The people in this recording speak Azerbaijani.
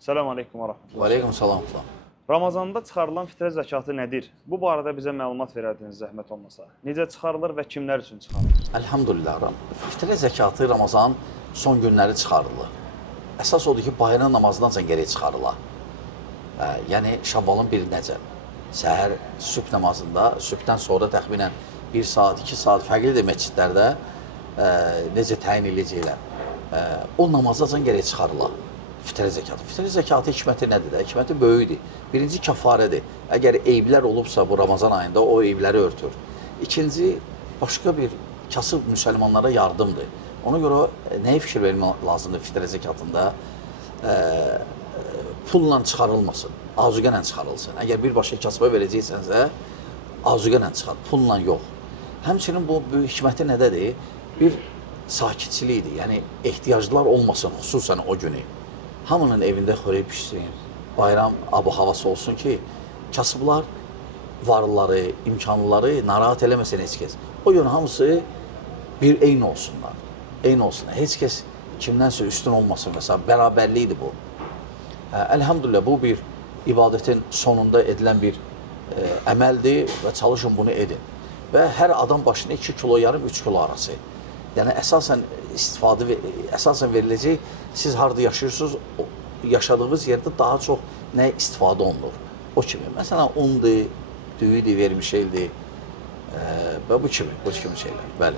Selamun Aleyküm və Və Rəhmətullah. aleykum salam. Ramazanda çıxarılan fitrə zəkatı nədir? Bu barədə bizə məlumat verərdiniz zəhmət olmasa. Necə çıxarılır və kimlər üçün çıxarılır? Elhamdülillah. Fitrə zəkatı Ramazan son günləri çıxarılır. Əsas odur ki, bayram namazından sonra geriyə çıxarılar. Yəni Şəvvalın birinəcən. Səhər sübh namazında, sübhdən sonra təxminən 1 saat, 2 saat fərqlidir məscidlərdə necə təyin edəcəklər. O namazacan geriyə çıxarılar. Fitrə zəkatı. Fitrə zəkatı hikməti nədir də? Hikməti böyükdür. Birinci kəfarədir. Əgər eyblər olubsa bu Ramazan ayında o eybləri örtür. İkinci, başqa bir kasıb müsəlmanlara yardımdır. Ona görə nəyə fikir vermək lazımdır fitrə zəkatında? Pulla çıxarılmasın, azuqə ilə çıxarılsın. Əgər birbaşa kasıba verəcəksənsə, azuqə ilə çıxar, pulla yox. Həmçinin bu hikməti nədədir? Bir sakitçilikdir, yəni ehtiyaclılar olmasın xüsusən o günü. Hamının evində xörək pişsin, bayram ab-havası olsun ki, kasıblar varlıları, imkanlıları narahat eləməsin heç kəs. O gün hamısı bir eyni olsunlar, eyni olsunlar. Heç kəs kimdənsə üstün olmasın, məsələn, bərabərlikdir bu. Elhamdülillah, bu bir ibadətin sonunda edilən bir əməldir və çalışın bunu edin. Və hər adam başına 2 kilo yarım, 3 kilo arası. Yəni, əsasən veriləcək, siz harada yaşayırsınız, yaşadığınız yerdə daha çox nə istifadə olunur? O kimi. Məsələn, undur, düyüdür, vermişeldir və bu kimi şeylər. Bəli.